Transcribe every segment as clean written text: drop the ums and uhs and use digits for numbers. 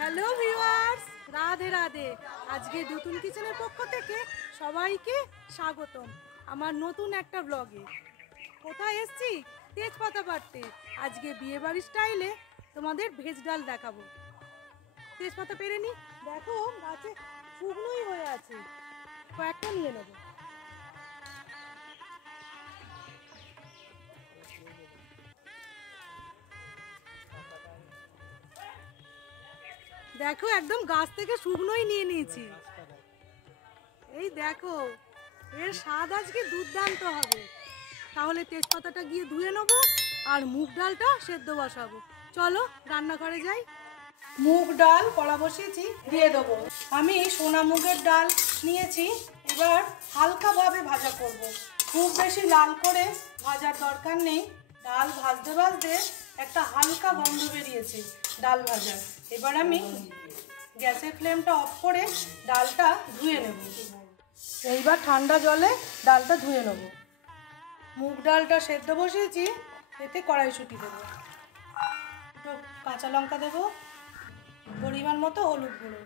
Hello viewers, Radhe Radhe. আজকে নতুন কিচেনের পক্ষ থেকে সবাইকে স্বাগতম আমার নতুন একটা ব্লগে। কোথায় এসছি? তেজপাতা বাটতে। আজকে বিয়েবাড়ির স্টাইলে তোমাদের ভেজ ডাল দেখাবো। তেজপাতা পেরে নি, দেখো গাছে শুকনোই হয়ে আছে, কয়েকটা নিয়ে নেবো। দেখো একদম গাছ থেকে শুকনোই নিয়ে নিয়েছি। এই দেখো, এর স্বাদ আজকে দুর্দান্ত হবে। তাহলে তেজপাতাটা গিয়ে ধুয়ে নেবো আর মুগ ডালটা সেদ্ধ বসাবো। চলো রান্নাঘরে যাই। মুগ ডাল কড়া বসিয়েছি, দিয়ে দেবো। আমি সোনা মুগের ডাল নিয়েছি। এবার হালকাভাবে ভাজা করব, খুব বেশি লাল করে ভাজার দরকার নেই। ডাল ভাজতে ভাজতে একটা হালকা গন্ধ বেরিয়েছে ডাল ভাজার। এবার আমি গ্যাসের ফ্লেমটা অফ করে ডালটা ধুয়ে নেব। এইবার ঠান্ডা জলে ডালটা ধুয়ে নেব। মুগ ডালটা সেদ্ধ বসিয়েছি, এতে কড়াইশুঁটি দেবো, একটু কাঁচা লঙ্কা দেবো, পরিমাণ মতো হলুদ গুঁড়ো।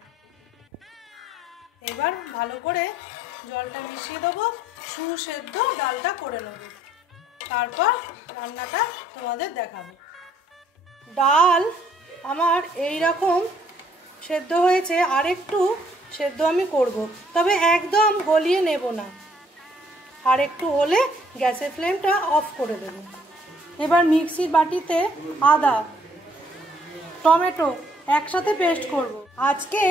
এবার ভালো করে জলটা মিশিয়ে দেবো, সুসেদ্ধ ডালটা করে নেব। তারপর রান্নাটা তোমাদের দেখাবো। ডাল আমার এই রকম সেদ্ধ হয়েছে, আর একটু সেদ্ধ আমি করব, তবে একদম গলিয়ে নেব না। আর একটু হলে গ্যাসের ফ্লেমটা অফ করে দেব। এবার মিক্সির বাটিতে আদা টমেটো একসাথে পেস্ট করব। আজকে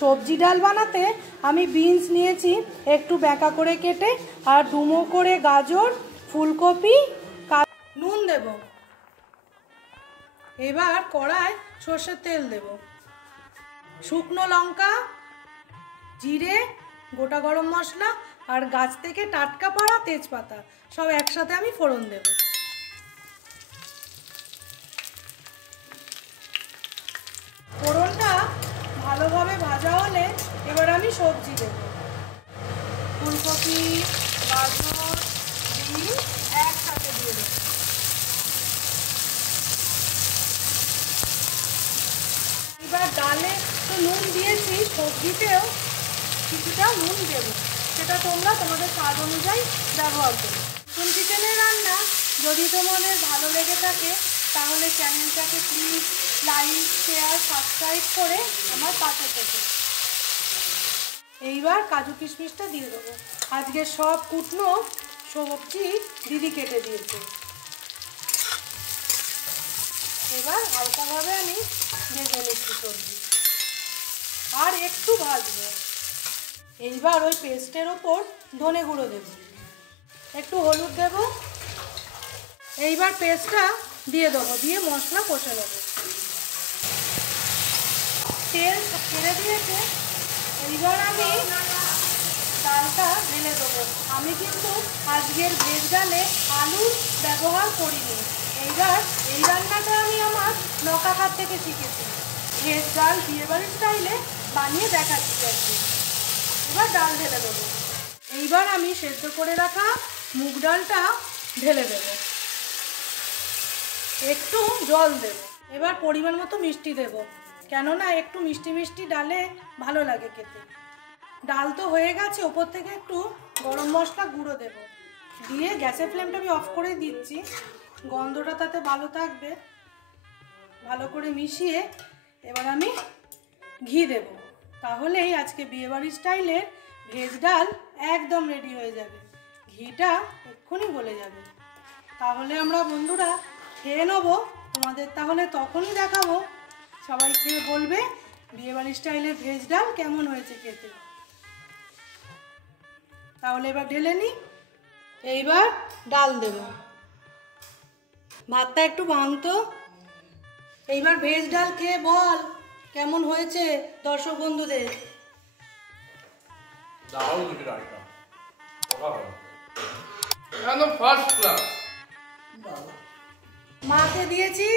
সবজি ডাল বানাতে আমি বিনস নিয়েছি একটু ব্যাকা করে কেটে, আর ডুমো করে গাজর, ফুলকপি, নুন দেব। এবার কড়ায় সর্ষের তেল দেব, শুকনো লঙ্কা, জিরে, গোটা গরম মশলা আর গাছ থেকে টাটকা পাড়া তেজপাতা সব একসাথে আমি ফোড়ন দেব। ফোড়নটা ভালোভাবে ভাজা হলে এবার আমি সবজি দেব। ফুলকপি, গাজর, বিন একসাথে দিয়ে দেব। এবার ডালে তো নুন দিয়েছি, সবজিতেও কিছুটা নুন দেব, সেটা তোমরা তোমাদের স্বাদ অনুযায়ী ব্যবহার করো। নতুন কিচেনের রান্না যদি তোমাদের ভালো লেগে থাকে তাহলে চ্যানেলটাকে প্লিজ লাইক, শেয়ার, সাবস্ক্রাইব করে আমার পাশে থেকো। এইবার কাজু কিশমিশটা দিয়ে দেবো। আজকে সব কুটনো সবজি দিদি কেটে দিয়েছে। এবার হালকাভাবে আমি ভেজে নিচ্ছি সবজি, আর একটু ভাজবো। এইবার ওই পেস্টের ওপর ধনে গুঁড়ো দেব, একটু হলুদ দেব। এইবার পেস্টটা দিয়ে দেবো, দিয়ে মশলা কষে নেব। তেল ছেড়ে দিয়েছে, এইবার আমি ডালটা ঢেলে দেবো। আমি কিন্তু আজকের ভেজ ডালে আলু ব্যবহার করিনি। এইবার এই রান্নাটা আমি আমার নকাকার থেকে শিখেছি। ভেজ ডাল বিয়েবাড়ির স্টাইলে বানিয়ে দেখাচ্ছি আজকে। এবার ডাল ঢেলে দেবো। এইবার আমি সেদ্ধ করে রাখা মুগ ডালটা ঢেলে দেব, একটু জল দেব। এবার পরিমাণ মতো মিষ্টি দেব, কেননা একটু মিষ্টি মিষ্টি ডালে ভালো লাগে খেতে। ডাল তো হয়ে গেছে, ওপর থেকে একটু গরম মশলা গুঁড়ো দেব। দিয়ে গ্যাসের ফ্লেমটা আমি অফ করে দিচ্ছি, গন্ধটা তাতে ভালো থাকবে। ভালো করে মিশিয়ে এবার আমি ঘি দেব। তাহলেই আজকে বিয়েবাড়ির স্টাইলের ভেজ ডাল একদম রেডি হয়ে যাবে। ঘিটা এক্ষুনি গলে যাবে। তাহলে আমরা বন্ধুরা খেয়ে নেবো। তোমাদের তাহলে তখনই দেখাবো, সবাই খেয়ে বলবে বিয়েবাড়ির স্টাইলের ভেজ ডাল কেমন হয়েছে খেতে। তাহলে এবার ঢেলে নিই। এইবার ডাল দেব, ভাতটা একটু ভাঙতো। এইবার ভেজ ডাল খেয়ে বল কেমন হয়েছে দর্শক বন্ধুদের। মাকে দিয়েছি,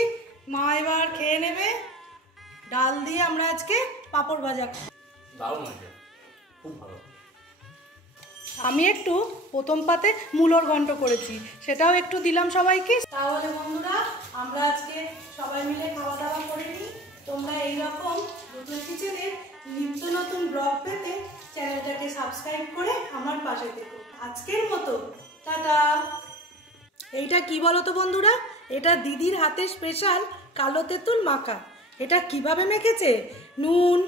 মা এবার খেয়ে নেবে। ডাল দিয়ে আমরা আজকে পাঁপড় ভাজা খুব ভালো। আমি একটু প্রথম পাতে মূলোর ঘন্ট করেছি, সেটাও একটু দিলাম সবাইকে। তাহলে বন্ধুরা আমরা আজকে সবাই মিলে খাওয়া দাওয়া করে নিই। তোমরা এইরকম নতুন নতুন ব্লগ পেতে চ্যানেলটাকে সাবস্ক্রাইব করে আমার পাশে থেকো। আজকের মতো টাটা। এইটা কি বলো তো বন্ধুরা, এটা দিদির হাতে স্পেশাল কালো তেঁতুল মাখা। এটা কিভাবে মেখেছে? নুন,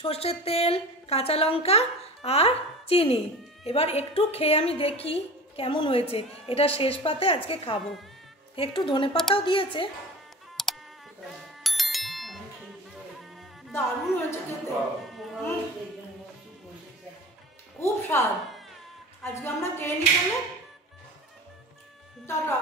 সর্ষের তেল, কাঁচা লঙ্কা আর চিনি। এবার একটু খেয়ে আমি দেখি কেমন হয়েছে। এটা শেষ পাতে আজকে খাবো। একটু ধনেপাতাও দিয়েছে। দারুণ হয়েছে খেতে, খুব স্বাদ। আজকে আমরা খেয়ে নিই তাহলে। টাটা।